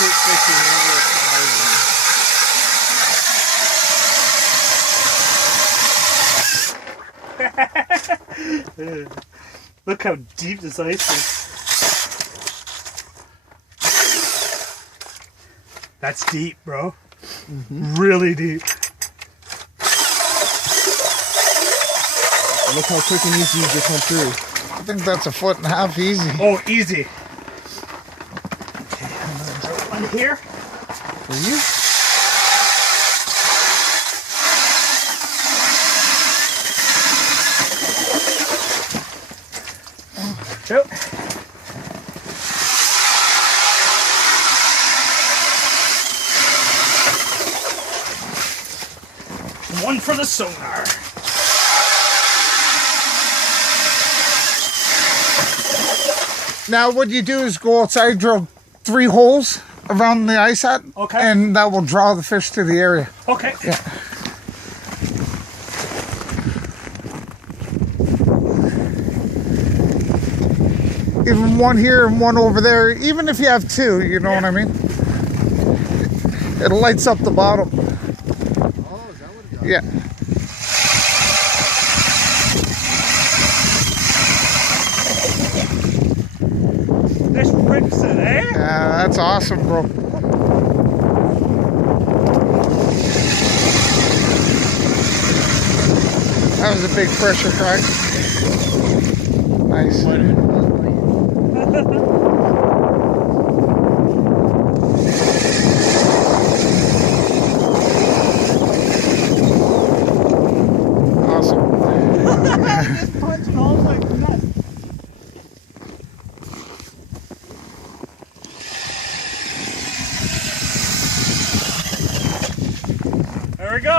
keep fishing over a thousand. Look how deep this ice is. That's deep, bro. Really deep. Look how quick and easy you just went through. I think that's 1.5 feet easy. Oh, easy. Okay, I'm gonna throw one here. For you? Yep. One for the sonar. Now what you do is go outside, drill 3 holes around the ice hat, Okay. and that will draw the fish to the area. Okay. Yeah. Even one here and one over there, even if you have 2, you know what I mean? It lights up the bottom. Oh, is that what it does? Yeah. Fish rips it, eh? Yeah, that's awesome, bro. That was a big pressure crack. Nice. Awesome. Just punching all like nuts. There we go.